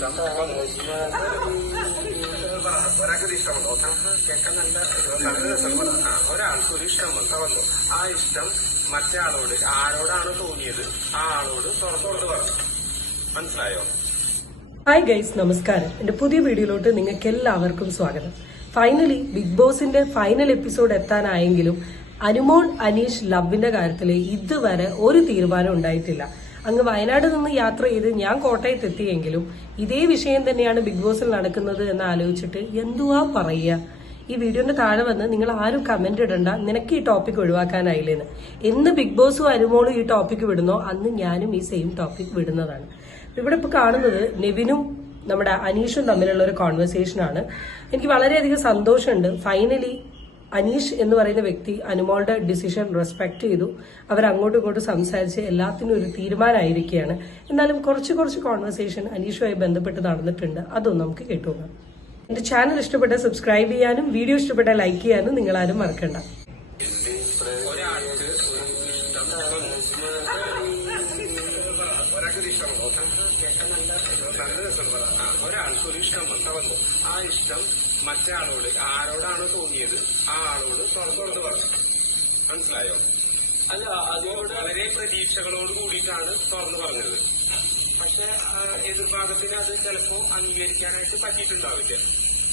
ഇഷ്ടം ഒരാൾക്കൊരു ഇഷ്ടമുണ്ടോ കേൾക്കാൻ നല്ല രസമാണ്. ഒരാൾക്കൊരു ഇഷ്ടം വന്നു. ആ ഇഷ്ടം മറ്റേ ആളോട് ആരോടാണ് തോന്നിയത് ആ ആളോട് തുറന്നു പറഞ്ഞു. മനസ്സിലായോ? ഹായ് ഗൈസ്, നമസ്കാരം. എന്റെ പുതിയ വീഡിയോയിലോട്ട് നിങ്ങൾക്ക് എല്ലാവർക്കും സ്വാഗതം. ഫൈനലി ബിഗ് ബോസിന്റെ ഫൈനൽ എപ്പിസോഡ് എത്താനായെങ്കിലും അനുമോൾ അനീഷ് ലവിന്റെ കാര്യത്തിൽ ഇതുവരെ ഒരു തീരുമാനം ഉണ്ടായിട്ടില്ല. അങ്ങ് വയനാട് നിന്ന് യാത്ര ചെയ്ത് ഞാൻ കോട്ടയത്ത് എത്തിയെങ്കിലും ഇതേ വിഷയം തന്നെയാണ് ബിഗ് ബോസിൽ നടക്കുന്നത് എന്ന് ആലോചിച്ചിട്ട് എന്തുവാ പറയുക. ഈ വീഡിയോന്റെ താഴെ വന്ന് നിങ്ങൾ ആരും കമന്റ് ഇടണ്ട, നിനക്ക് ഈ ടോപ്പിക് ഒഴിവാക്കാനായില്ലേന്ന്. എന്ന് ബിഗ് ബോസും അനുമോളും ഈ ടോപ്പിക് വിടുന്നോ അന്ന് ഞാനും ഈ സെയിം ടോപ്പിക് വിടുന്നതാണ്. ഇവിടെ ഇപ്പൊ കാണുന്നത് നെവിനും നമ്മുടെ അനീഷും തമ്മിലുള്ള ഒരു കോൺവെർസേഷൻ ആണ്. എനിക്ക് വളരെയധികം സന്തോഷമുണ്ട്. ഫൈനലി അനീഷ് എന്ന് പറയുന്ന വ്യക്തി അനുമോളുടെ ഡിസിഷൻ റെസ്പെക്ട് ചെയ്തു. അവർ അങ്ങോട്ടും ഇങ്ങോട്ടും സംസാരിച്ച് എല്ലാത്തിനും ഒരു തീരുമാനമായിരിക്കുകയാണ്. എന്നാലും കുറച്ച് കോൺവെർസേഷൻ അനീഷുമായി ബന്ധപ്പെട്ട് നടന്നിട്ടുണ്ട്. അതൊന്നും നമുക്ക് കേട്ടുപോകാം. എന്റെ ചാനൽ ഇഷ്ടപ്പെട്ട സബ്സ്ക്രൈബ് ചെയ്യാനും വീഡിയോ ഇഷ്ടപ്പെട്ട ലൈക്ക് ചെയ്യാനും നിങ്ങളാരും മറക്കണ്ട. ഒരാൾക്കൊരു ഇഷ്ടം വന്നു. ആ ഇഷ്ടം മറ്റേ ആളോട് ആരോടാണ് തോന്നിയത് ആ ആളോട് തുറന്നു പറഞ്ഞു. മനസ്സിലായോ? അല്ല, അതിനോട് വളരെ പ്രതീക്ഷകളോട് കൂടിയിട്ടാണ് തുറന്നു പറഞ്ഞത്. പക്ഷെ എതിർഭാഗത്തിന് അത് ചിലപ്പോ അംഗീകരിക്കാനായിട്ട് പറ്റിയിട്ടുണ്ടാവില്ല.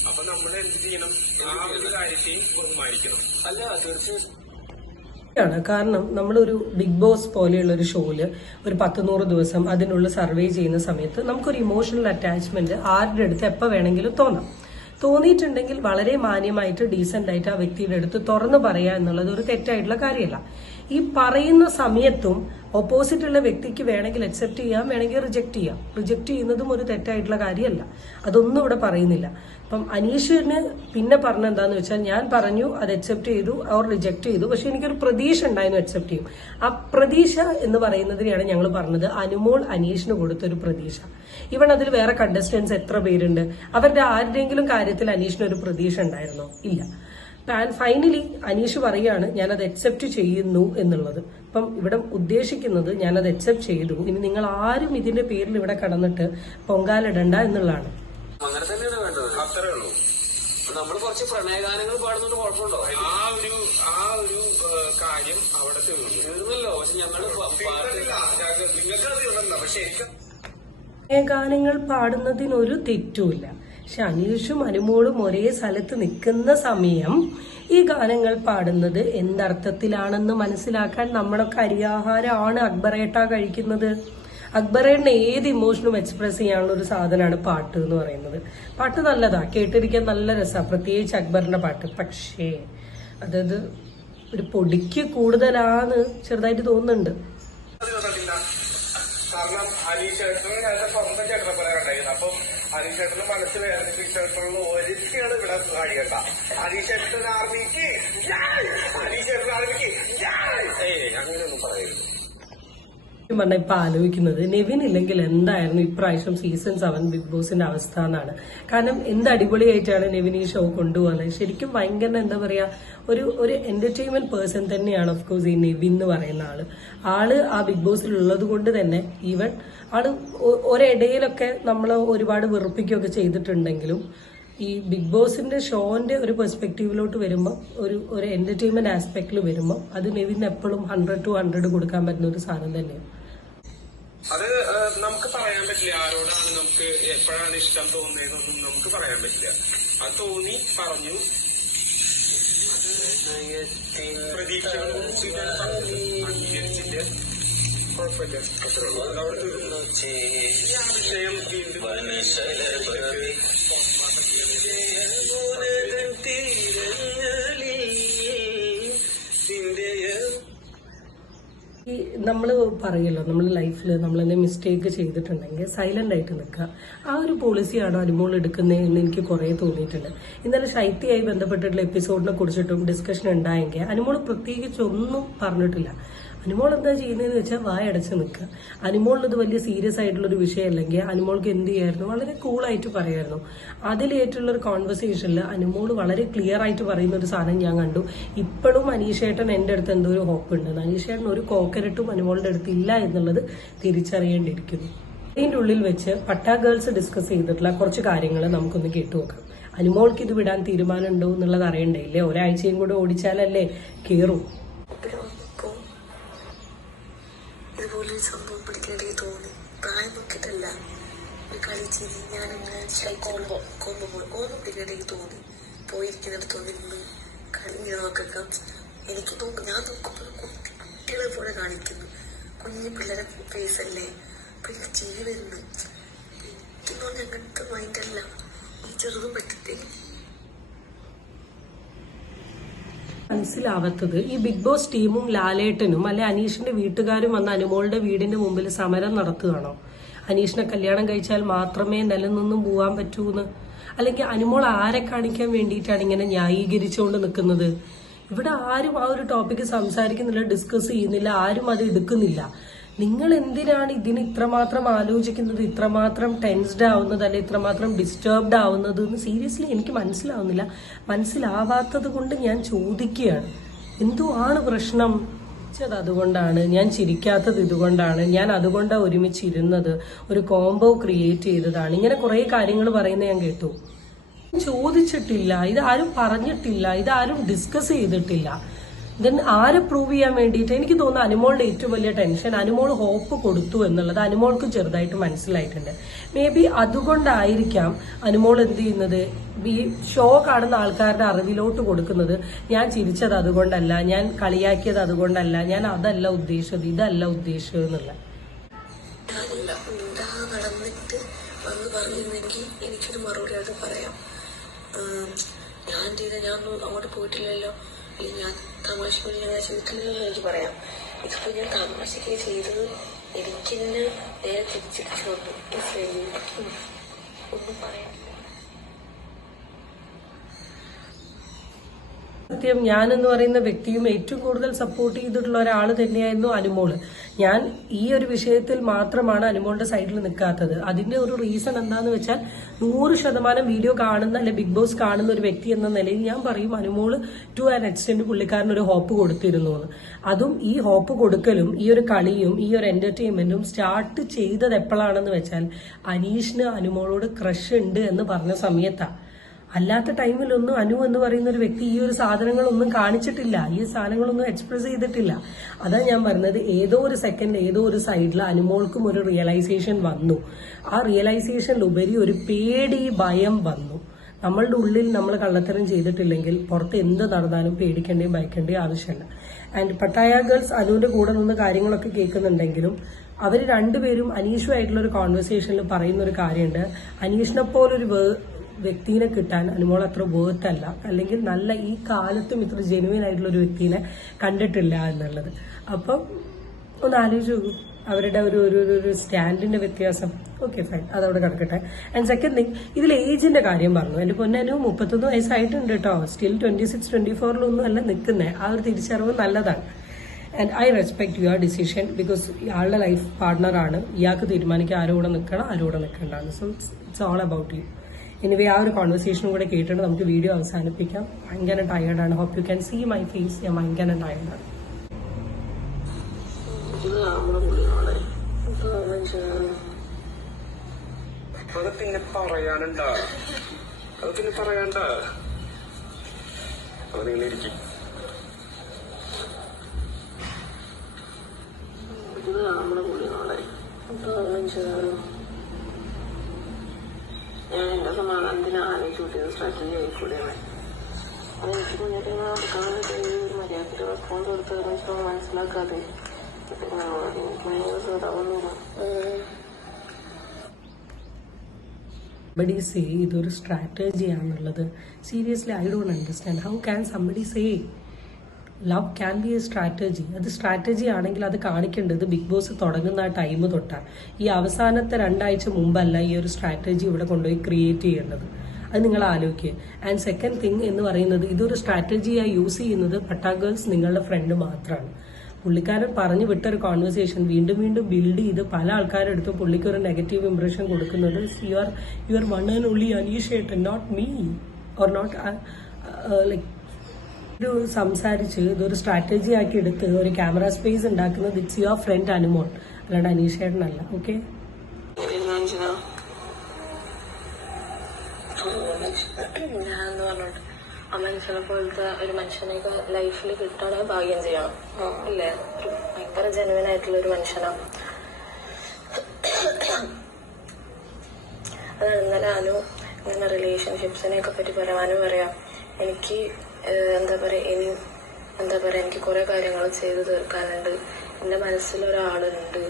അപ്പൊ നമ്മൾ എന്ത് ചെയ്യണം? ആ ഒരു കാര്യത്തെയും ബഹുമാനിക്കണം. അല്ല, തീർച്ചയായും കാരണം നമ്മളൊരു ബിഗ് ബോസ് പോലെയുള്ള ഒരു ഷോയില് ഒരു 100 ദിവസം അതിനുള്ള സർവേ ചെയ്യുന്ന സമയത്ത് നമുക്കൊരു ഇമോഷണൽ അറ്റാച്ച്മെന്റ് ആരുടെ അടുത്ത് എപ്പോൾ വേണമെങ്കിലും തോന്നിയിട്ടുണ്ടെങ്കിൽ വളരെ മാന്യമായിട്ട് ഡീസന്റ് ആയിട്ട് ആ വ്യക്തിയുടെ അടുത്ത് തുറന്നു പറയാ എന്നുള്ളത് ഒരു തെറ്റായിട്ടുള്ള കാര്യമല്ല. ഈ പറയുന്ന സമയത്തും ഓപ്പോസിറ്റുള്ള വ്യക്തിക്ക് വേണമെങ്കിൽ അക്സെപ്റ്റ് ചെയ്യാം, വേണമെങ്കിൽ റിജക്ട് ചെയ്യുന്നതും ഒരു തെറ്റായിട്ടുള്ള കാര്യമല്ല. അതൊന്നും ഇവിടെ പറയുന്നില്ല. അപ്പം അനീഷിന് പിന്നെ പറഞ്ഞെന്താന്ന് വെച്ചാൽ, ഞാൻ പറഞ്ഞു അത് അക്സെപ്റ്റ് ചെയ്തു, അവർ റിജക്ട് ചെയ്തു, പക്ഷെ എനിക്കൊരു പ്രതീക്ഷ ഉണ്ടായിരുന്നു അക്സെപ്റ്റ് ചെയ്യും. ആ പ്രതീക്ഷ എന്ന് പറയുന്നതിനെയാണ് ഞങ്ങൾ പറഞ്ഞത് അനുമോൾ അനീഷിന് കൊടുത്തൊരു പ്രതീക്ഷ. ഇവൺ അതിൽ വേറെ കണ്ടസ്റ്റൻസ് എത്ര പേരുണ്ട്, അവരുടെ ആരുടെയെങ്കിലും കാര്യത്തിൽ അനീഷിന് ഒരു പ്രതീക്ഷ ഉണ്ടായിരുന്നോ? ഇല്ല. ഫൈനലി അനീഷ് പറയാണ് ഞാനത് അക്സെപ്റ്റ് ചെയ്യുന്നു എന്നുള്ളത്. അപ്പം ഇവിടെ ഉദ്ദേശിക്കുന്നത് ഞാനത് അക്സെപ്റ്റ് ചെയ്തു, ഇനി നിങ്ങൾ ആരും ഇതിന്റെ പേരിൽ ഇവിടെ കടന്നിട്ട് പൊങ്കാലിടണ്ട എന്നുള്ളതാണ്. അങ്ങനെ തന്നെയാണ് വേണ്ടത്. അത്രേ ഉള്ളൂ. നമ്മൾ കുറച്ച് പ്രണയഗാനങ്ങൾ പാടുന്നുണ്ട്, കുഴപ്പമുണ്ടോ? ആ ഒരു കാര്യം അവിടെ തീർന്നല്ലോ. പക്ഷെ ഗാനങ്ങൾ പാടുന്നതിനൊരു തെറ്റുമില്ല. പക്ഷെ അനീഷും അനുമോളും ഒരേ സ്ഥലത്ത് നിൽക്കുന്ന സമയം ഈ ഗാനങ്ങൾ പാടുന്നത് എന്തർത്ഥത്തിലാണെന്ന് മനസ്സിലാക്കാൻ നമ്മളൊക്കെ അരിയാഹാരമാണ് അക്ബറേട്ട കഴിക്കുന്നത്. അക്ബറേട്ടിന് ഏത് ഇമോഷനും എക്സ്പ്രസ് ചെയ്യാനുള്ള ഒരു സാധനമാണ് പാട്ട് എന്ന് പറയുന്നത്. പാട്ട് നല്ലതാ, കേട്ടിരിക്കാൻ നല്ല രസമാണ്, പ്രത്യേകിച്ച് അക്ബറിന്റെ പാട്ട്. പക്ഷേ അതത് ഒരു പൊടിക്ക് കൂടുതലാന്ന് ചെറുതായിട്ട് തോന്നുന്നുണ്ട്. കാരണം അനീഷേട്ടന് നേരത്തെ സ്വന്തം ചേട്ടനെ പോലെ കണ്ടായിരുന്നു. അപ്പം അനീഷേട്ടന് മനസ്സ് വേദനിപ്പിച്ചിട്ടുള്ള ഒരിക്കലും ഇവിടെ കാണിക്കണ്ട. അനീഷേട്ടൻ ആർമിക്ക് അങ്ങനെയൊന്നും പറയരുത്. പറഞ്ഞ ഇപ്പൊ ആലോചിക്കുന്നത് നെവിൻ ഇല്ലെങ്കിൽ എന്തായിരുന്നു ഇപ്രാവശ്യം സീസൺ 7 ബിഗ് ബോസിന്റെ അവസ്ഥ എന്നാണ്. കാരണം എന്ത് അടിപൊളിയായിട്ടാണ് നെവിൻ ഈ ഷോ കൊണ്ടുപോകുന്നത്. ശരിക്കും ഭയങ്കര എന്താ പറയാ, ഒരു എന്റർടൈൻമെന്റ് പേഴ്സൺ തന്നെയാണ് ഓഫ് കോഴ്സ് ഈ നെവിൻ എന്ന് പറയുന്ന ആള് ആ ബിഗ് ബോസിൽ ഉള്ളത് കൊണ്ട് തന്നെ ഈവൻ ആള് ഒരിടയിലൊക്കെ നമ്മൾ ഒരുപാട് വെറുപ്പിക്കുകയൊക്കെ ചെയ്തിട്ടുണ്ടെങ്കിലും ഈ ബിഗ് ബോസിന്റെ ഷോന്റെ ഒരു പെർസ്പെക്റ്റീവിലോട്ട് വരുമ്പോൾ ഒരു എന്റർടൈൻമെന്റ് ആസ്പെക്ടിൽ വരുമ്പോൾ അത് നെവിൻ എപ്പോഴും 100 to 100 കൊടുക്കാൻ പറ്റുന്ന ഒരു സാധനം തന്നെയാണ്. അത് നമുക്ക് പറയാൻ പറ്റില്ല. ആരോടാണ് നമുക്ക് എപ്പോഴാണ് ഇഷ്ടം തോന്നുന്നതെന്നൊന്നും നമുക്ക് പറയാൻ പറ്റില്ല. അത് തോന്നി പറഞ്ഞു. പ്രതീക്ഷകളും അംഗീകരിച്ചില്ല, കുഴപ്പമില്ല, അത്രേ ഉള്ളൂ. അതവിടെ തീർന്നു. വിഷയം വീണ്ടും ഈ നമ്മൾ പറയല്ലോ, നമ്മൾ ലൈഫിൽ നമ്മൾ എന്തെങ്കിലും മിസ്റ്റേക്ക് ചെയ്തിട്ടുണ്ടെങ്കിൽ സൈലന്റ് ആയിട്ട് നിൽക്കുക. ആ ഒരു പോളിസിയാണോ അനുമോൾ എടുക്കുന്നതെന്ന് എനിക്ക് കുറേ തോന്നിയിട്ടുണ്ട്. ഇന്നലെ ശൈത്യയായി ബന്ധപ്പെട്ടിട്ടുള്ള എപ്പിസോഡിനെ കുറിച്ചിട്ടും ഡിസ്കഷൻ ഉണ്ടായെങ്കിൽ അനുമോൾ പ്രത്യേകിച്ച് ഒന്നും പറഞ്ഞിട്ടില്ല. അനുമോൾ എന്താ ചെയ്യുന്നതെന്ന് വെച്ചാൽ വായടച്ച് നിൽക്കുക. അനുമോളിന് ഇത് വലിയ സീരിയസ് ആയിട്ടുള്ള ഒരു വിഷയമല്ലെങ്കിൽ അനുമോൾക്ക് എന്ത് ചെയ്യായിരുന്നു, വളരെ കൂളായിട്ട് പറയായിരുന്നു. അതിലേറ്റുള്ള ഒരു കോൺവെർസേഷനിൽ അനുമോൾ വളരെ ക്ലിയർ ആയിട്ട് പറയുന്ന ഒരു സാധനം ഞാൻ കണ്ടു. ഇപ്പോഴും അനീഷേട്ടൻ എൻ്റെ അടുത്ത് എന്തോ ഒരു ഹോപ്പ് ഉണ്ട്, അനീഷേട്ടൻ ഒരു കോക്കനട്ടും അനുമോളുടെ അടുത്ത് ഇല്ല എന്നുള്ളത് തിരിച്ചറിയേണ്ടിയിരിക്കുന്നു. ഇതിന്റെ ഉള്ളിൽ വെച്ച് പട്ട ഗേൾസ് ഡിസ്കസ് ചെയ്തിട്ടുള്ള കുറച്ച് കാര്യങ്ങൾ നമുക്കൊന്ന് കേട്ടുനോക്കാം. അനുമോൾക്ക് ഇത് വിടാൻ തീരുമാനമുണ്ടോ എന്നുള്ളത് അറിയണ്ടേ? ഇല്ലേ, ഒരാഴ്ചയും കൂടെ ഓടിച്ചാലല്ലേ കേറും. ഇതുപോലൊരു സംഭവം പിടിക്കാനേ തോന്നി. പ്രായം നോക്കിയിട്ടല്ല, ഒരു കളിച്ചിരി ഞാനങ്ങനെ കോമ്പോ പിടിക്കാനേ തോന്നി. പോയിരിക്കുന്നിടത്തോന്നിരുന്ന് കളിങ്ങനെ നോക്കാം. എനിക്ക് ഞാൻ നോക്കുമ്പോൾ കുട്ടികളെ പോലെ കാണിക്കുന്നു. കുഞ്ഞു പിള്ളേരെ ഫേസ് അല്ലേ, അപ്പൊ എനിക്ക് ചിരി വരുന്നു. എനിക്കെന്ന് പറഞ്ഞാൽ അങ്ങനത്തെ മൈൻഡല്ല, ഈ ചെറുതും പറ്റത്തേ. മനസ്സിലാവാത്തത് ഈ ബിഗ് ബോസ് ടീമും ലാലേട്ടനും അല്ലെ അനീഷിന്റെ വീട്ടുകാരും വന്ന് അനുമോളുടെ വീടിന്റെ മുമ്പിൽ സമരം നടത്തുകയാണോ? അനീഷിനെ കല്യാണം കഴിച്ചാൽ മാത്രമേ നിലനിന്നും പോവാൻ പറ്റൂന്ന്, അല്ലെങ്കിൽ അനുമോൾ ആരെ കാണിക്കാൻ വേണ്ടിയിട്ടാണ് ഇങ്ങനെ ന്യായീകരിച്ചുകൊണ്ട് നിൽക്കുന്നത്? ഇവിടെ ആരും ആ ഒരു ടോപ്പിക്ക് സംസാരിക്കുന്നില്ല, ഡിസ്കസ് ചെയ്യുന്നില്ല, ആരും അത് എടുക്കുന്നില്ല. നിങ്ങൾ എന്തിനാണ് ഇതിന് ഇത്രമാത്രം ആലോചിക്കുന്നത്, ഇത്രമാത്രം ടെൻസ്ഡ് ആവുന്നത്, അല്ലെ ഇത്രമാത്രം ഡിസ്റ്റർബ്ഡ് ആവുന്നത് എന്ന് സീരിയസ്ലി എനിക്ക് മനസ്സിലാവുന്നില്ല. മനസ്സിലാവാത്തത് കൊണ്ട് ഞാൻ ചോദിക്കുകയാണ്, എന്തോ ആണ് പ്രശ്നം? അതുകൊണ്ടാണ് ഞാൻ ചിരിക്കാത്തത്, ഇതുകൊണ്ടാണ് ഞാൻ അതുകൊണ്ടാണ് ഒരുമിച്ചിരുന്നത്, ഒരു കോംബോ ക്രിയേറ്റ് ചെയ്തതാണ്, ഇങ്ങനെ കുറെ കാര്യങ്ങൾ പറയുന്നത് ഞാൻ കേട്ടു. ചോദിച്ചിട്ടില്ല, ഇതാരും പറഞ്ഞിട്ടില്ല, ഇതാരും ഡിസ്കസ് ചെയ്തിട്ടില്ല. ദെൻ ആരെ പ്രൂവ് ചെയ്യാൻ വേണ്ടിയിട്ട്? എനിക്ക് തോന്നുന്നു അനുമോളുടെ ഏറ്റവും വലിയ ടെൻഷൻ അനുമോൾ ഹോപ്പ് കൊടുത്തു എന്നുള്ളത് അനുമോൾക്ക് ചെറുതായിട്ട് മനസ്സിലായിട്ടുണ്ട്. മേ ബി അതുകൊണ്ടായിരിക്കാം അനുമോൾ എന്ത് ചെയ്യുന്നത്, ഈ ഷോ കാണുന്ന ആൾക്കാരുടെ അറിവിലോട്ട് കൊടുക്കുന്നത്, ഞാൻ ചിരിച്ചത് അതുകൊണ്ടല്ല, ഞാൻ കളിയാക്കിയത് അതുകൊണ്ടല്ല, ഞാൻ അതല്ല ഉദ്ദേശിച്ചത്, ഇതല്ല ഉദ്ദേശിച്ചത് എന്നുള്ള. നടന്നിട്ട് വന്ന് പറഞ്ഞിരുന്നെങ്കിൽ എനിക്കൊരു മറുപടിയായിട്ട് പറയാം. ഞാനൊന്നും അങ്ങോട്ട് പോയിട്ടില്ലല്ലോ, അല്ലെങ്കിൽ ഞാൻ തമാശ ചെയ്തിട്ടില്ലല്ലോ എന്ന് എനിക്ക് പറയാം. ഇതിപ്പോ ഞാൻ തമാശക്ക് ചെയ്തത് എനിക്ക് തന്നെ നേരെ തിരിച്ചിടിച്ചു വന്നു. ഒന്നും പറയാനില്ല. സത്യം, ഞാനെന്ന് പറയുന്ന വ്യക്തിയും ഏറ്റവും കൂടുതൽ സപ്പോർട്ട് ചെയ്തിട്ടുള്ള ഒരാൾ തന്നെയായിരുന്നു അനുമോള്. ഞാൻ ഈ ഒരു വിഷയത്തിൽ മാത്രമാണ് അനുമോളുടെ സൈഡിൽ നിൽക്കാത്തത്. അതിന്റെ ഒരു റീസൺ എന്താന്ന് വെച്ചാൽ 100% വീഡിയോ കാണുന്ന അല്ലെ ബിഗ് ബോസ് കാണുന്ന ഒരു വ്യക്തി എന്ന നിലയിൽ ഞാൻ പറയും അനുമോള് ടു ആൻ എക്സ്റ്റെന്റ് പുള്ളിക്കാരൻ ഒരു ഹോപ്പ് കൊടുത്തിരുന്നു എന്ന്. അതും ഈ ഹോപ്പ് കൊടുക്കലും ഈ ഒരു കളിയും ഈ ഒരു എന്റർടൈൻമെന്റും സ്റ്റാർട്ട് ചെയ്തത് എപ്പോഴാണെന്ന് വെച്ചാൽ അനീഷിന് അനുമോളോട് ക്രഷ് ഉണ്ട് എന്ന് പറഞ്ഞ സമയത്താണ്. അല്ലാത്ത ടൈമിലൊന്നും അനു എന്ന് പറയുന്ന ഒരു വ്യക്തി ഈ ഒരു സാധനങ്ങളൊന്നും കാണിച്ചിട്ടില്ല, ഈ സാധനങ്ങളൊന്നും എക്സ്പ്രസ് ചെയ്തിട്ടില്ല. അതാ ഞാൻ പറഞ്ഞത്, ഏതോ ഒരു സെക്കൻഡ് ഏതോ ഒരു സൈഡിൽ അനുമോൾക്കും ഒരു റിയലൈസേഷൻ വന്നു. ആ റിയലൈസേഷനിലുപരി ഒരു പേടി, ഭയം വന്നു. നമ്മളുടെ ഉള്ളിൽ നമ്മൾ കള്ളത്തരം ചെയ്തിട്ടില്ലെങ്കിൽ പുറത്ത് എന്ത് നടന്നാലും പേടിക്കേണ്ടയും ഭയക്കേണ്ടയും ആവശ്യമില്ല. ആൻഡ് പട്ടായ ഗേൾസ് അനുവിന്റെ കൂടെ നിന്ന് കാര്യങ്ങളൊക്കെ കേൾക്കുന്നുണ്ടെങ്കിലും അവർ രണ്ടുപേരും അനീഷുമായിട്ടുള്ള ഒരു കോൺവെർസേഷനിൽ പറയുന്ന ഒരു കാര്യമുണ്ട്, അനീഷിനെ പോലൊരു വ്യക്തിനെ കിട്ടാൻ അനുമോൾ അത്ര വേർത്തല്ല, അല്ലെങ്കിൽ നല്ല ഈ കാലത്തും ഇത്ര ജെനുവിൻ ആയിട്ടുള്ള ഒരു വ്യക്തിനെ കണ്ടിട്ടില്ല എന്നുള്ളത്. അപ്പം ഒന്ന് ആലോചിച്ച് നോക്കൂ അവരുടെ ഒരു സ്റ്റാൻഡിന്റെ വ്യത്യാസം. ഓക്കെ ഫൈൻ, അതവിടെ കിടക്കട്ടെ. ആൻഡ് സെക്കൻഡ് തിങ്, ഇതിൽ ഏജിന്റെ കാര്യം പറഞ്ഞു. എന്റെ പൊന്നനു 31 വയസ്സായിട്ടുണ്ട് കേട്ടോ, സ്റ്റിൽ 26-24 അല്ല നിൽക്കുന്നത്. ആ ഒരു തിരിച്ചറിവ് നല്ലതാണ്. And I respect your decision, because ഇയാളുടെ ലൈഫ് പാർട്ട്ണറാണ്, ഇയാൾക്ക് തീരുമാനിക്കുക ആരോടെ നിൽക്കണം ആരോടെ നിൽക്കേണ്ടതാണ്. So it's all about you. Anyway ആ ഒരു കോൺവെർസേഷനും കൂടെ കേട്ടിട്ട് നമുക്ക് വീഡിയോ അവസാനിപ്പിക്കാം. ഭയങ്കര ടയർഡാണ്. Hope you can see my face. ഞാൻ ഭയങ്കര ടയർഡാണ്. അത് പിന്നെ പറയാനുണ്ടാ, അത് പിന്നെ പറയാണ്ട. അത് നിങ്ങൾ ഇരിക്കും. ഇത് നമ്മുടെ പുള്ളിയോടെ ഞാൻ എന്റെ സമാധാനത്തിന് ആലോചിച്ച് കൂട്ടിയത് സ്ട്രാറ്റജി ആയിക്കൂടെയാണ്. അതെനിക്ക് മുന്നോട്ട് കാണാൻ ഒരു മര്യാദ റെസ്പോൺസ് കൊടുത്തത് മനസ്സിലാക്കാതെ somebody say ഇതൊരു സ്ട്രാറ്റജി ആണെന്നുള്ളത്. Seriously I don't understand. How can somebody say love can be A strategy? അത് സ്ട്രാറ്റജി ആണെങ്കിൽ അത് കാണിക്കേണ്ടത് ബിഗ് ബോസ് തുടങ്ങുന്ന ആ ടൈം തൊട്ടാണ്. ഈ അവസാനത്തെ 2 ആഴ്ച മുമ്പല്ല ഈ ഒരു സ്ട്രാറ്റജി ഇവിടെ കൊണ്ടുപോയി ക്രിയേറ്റ് ചെയ്യേണ്ടത്. അത് നിങ്ങൾ ആലോചിക്കുക. ആൻഡ് സെക്കൻഡ് തിങ് എന്ന് പറയുന്നത്, ഇതൊരു സ്ട്രാറ്റജിയായി യൂസ് ചെയ്യുന്നത് പട്ടാ ഗേൾസ് നിങ്ങളുടെ ഫ്രണ്ട് മാത്രമാണ്. പുള്ളിക്കാരൻ പറഞ്ഞു വിട്ടൊരു കോൺവെർസേഷൻ വീണ്ടും വീണ്ടും ബിൽഡ് ചെയ്ത് പല ആൾക്കാരുടെ അടുത്ത് പുള്ളിക്ക് ഒരു നെഗറ്റീവ് ഇംപ്രഷൻ കൊടുക്കുന്നുണ്ട്. You are one and only Aneesh ഏട്ടൻ, not me or not like. ഒരു സംസാരിച്ച് ഇതൊരു സ്ട്രാറ്റജി ആക്കി എടുത്ത് ഒരു ക്യാമറ സ്പേസ് ഉണ്ടാക്കുന്നത് ഇറ്റ്സ് യുവർ ഫ്രണ്ട് അനുമോൾ, അല്ലാണ്ട് അനീഷ് ഏട്ടനല്ല. ഓക്കെ. ഞാനെന്ന് പറഞ്ഞോട്ട് ആ മനുഷ്യനെ പോലത്തെ ഒരു മനുഷ്യനെയൊക്കെ ലൈഫിൽ കിട്ടണമെങ്കിൽ ഭാഗ്യം ചെയ്യണം ഇല്ലേ? ഒരു ഭയങ്കര ജെനുവിൻ ആയിട്ടുള്ള ഒരു മനുഷ്യനാണ്. അതാണ് ഇന്നലെ അനു ഇങ്ങനെ റിലേഷൻഷിപ്സിനെയൊക്കെ പറ്റി പറയാനും പറയാം. എനിക്ക് എന്താ പറയാ എനിക്ക് കുറെ കാര്യങ്ങൾ ചെയ്തു തീർക്കാനുണ്ട്. എന്റെ മനസ്സിലൊരാളുണ്ട്.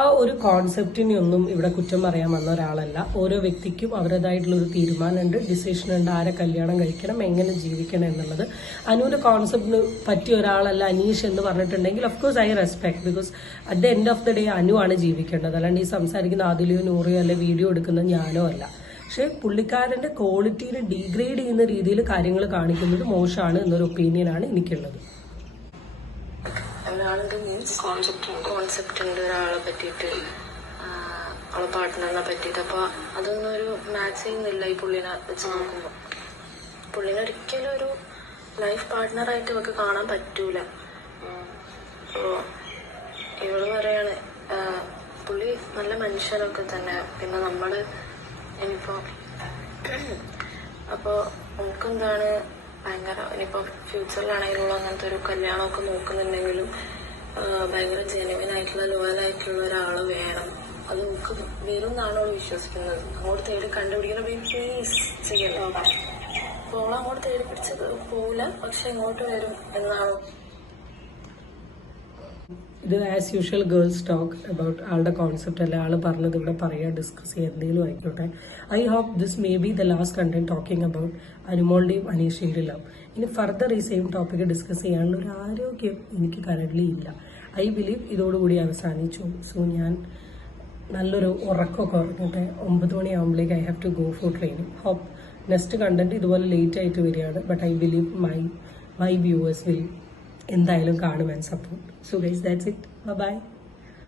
ആ ഒരു കോൺസെപ്റ്റിനെ ഒന്നും ഇവിടെ കുറ്റം പറയാൻ വന്ന ഒരാളല്ല. ഓരോ വ്യക്തിക്കും അവരുടേതായിട്ടുള്ള ഒരു തീരുമാനമുണ്ട്, ഡിസിഷൻ ഉണ്ട്, ആരെ കല്യാണം കഴിക്കണം, എങ്ങനെ ജീവിക്കണം എന്നുള്ളത്. അനുവിന്റെ കോൺസെപ്റ്റിന് പറ്റിയ ഒരാളല്ല അനീഷ് എന്ന് പറഞ്ഞിട്ടുണ്ടെങ്കിൽ of course I respect. Because at the end of the day Anu ആണ് ജീവിക്കേണ്ടത്, അല്ലാണ്ട് ഈ സംസാരിക്കുന്ന ആദിലയോ നൂറിയോ അല്ലെ വീഡിയോ എടുക്കുന്ന ഞാനോ അല്ല. പക്ഷെ പുള്ളിക്കാരന്റെ ക്വാളിറ്റീനെ ഡീഗ്രേഡ് ചെയ്യുന്ന രീതിയിൽ കാര്യങ്ങൾ കാണിക്കുന്നത് മോശമാണ് എന്നൊരു ഒപ്പീനിയനാണ് എനിക്കുള്ളത്. ഒരാളുടെ മീൻസ് കോൺസെപ്റ്റ് ഉണ്ട് ഒരാളെ പറ്റിയിട്ട്, അവളെ പാർട്ട്ണറിനെ പറ്റിയിട്ട്. അപ്പൊ അതൊന്നും ഒരു മാച്ച് ചെയ്യുന്നില്ല ഈ പുള്ളിനെ വെച്ച് നോക്കുമ്പോൾ. പുള്ളിനെ ഒരിക്കലും ഒരു ലൈഫ് പാർട്ട്ണറായിട്ട് ഇവർക്ക് കാണാൻ പറ്റൂല. അപ്പോ ഇവള് പറയാണ് പുള്ളി നല്ല മനുഷ്യരൊക്കെ തന്നെ. പിന്നെ നമ്മള് ഇനിയിപ്പോ അപ്പോ നമുക്കെന്താണ് ഭയങ്കര ഇനിയിപ്പോ ഫ്യൂച്ചറിലാണെങ്കിലും അങ്ങനത്തെ ഒരു കല്യാണമൊക്കെ നോക്കുന്നുണ്ടെങ്കിലും ഭയങ്കര ജെനുവിൻ ആയിട്ടുള്ള ലോയൽ ആയിട്ടുള്ള ഒരാള് വേണം. അത് നമുക്ക് വരും എന്നാണ് അവൾ വിശ്വസിക്കുന്നത്. അങ്ങോട്ട് തേടി കണ്ടുപിടിക്കുന്ന പ്ലീസ് ചെയ്യണം. അപ്പോൾ അവൾ അങ്ങോട്ട് തേടി പിടിച്ചത് പോവില്ല, പക്ഷെ ഇങ്ങോട്ട് വരും എന്നാണ്. ഇത് as usual girls talk about ആളുടെ കോൺസെപ്റ്റ് അല്ല ആള് പറഞ്ഞത് ഇവിടെ പറയുക, ഡിസ്കസ് ചെയ്യുക, എന്തെങ്കിലും ആയിക്കോട്ടെ. I hope this may be the last content talking about അനുമോളുടെയും അനീഷിന്റെയും ലവ്. ഇനി ഫർദർ ഈ സെയിം ടോപ്പിക് ഡിസ്കസ് ചെയ്യാനുള്ള ഒരു ആരോഗ്യം എനിക്ക് കറന്റ്ലി ഇല്ല. ഐ ബിലീവ് ഇതോടുകൂടി അവസാനിച്ചു. സോ ഞാൻ നല്ലൊരു ഉറക്കമൊക്കെ പറഞ്ഞിട്ട് 9 മണിയാകുമ്പോഴേക്ക് I have to go for training. Hope next content ഇതുപോലെ ലേറ്റ് ആയിട്ട് വരികയാണ്. But I believe my viewers will എന്തായാലും കാണും and support. So guys that's it. By.